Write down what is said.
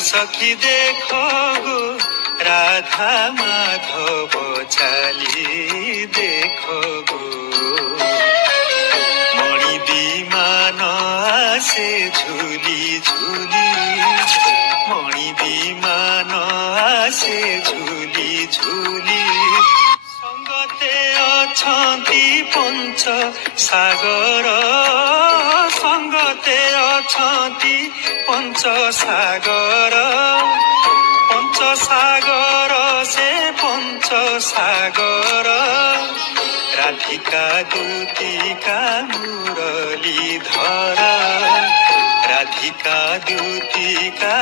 সখী দেখো গো রাধা মাধব চালি দেখো গো মণি বিমান আসে ঝুলি ঝুলি মণি বিমান আসে ঝুলি ঝুলি সঙ্গতে অছন্তি পঞ্চ সাগর সঙ্গতে অছন্তি পঞ্চ সাগর সে পঞ্চ সাগর রাধিকা দূতিকা মুরলী ধর রাধিকা দূতিকা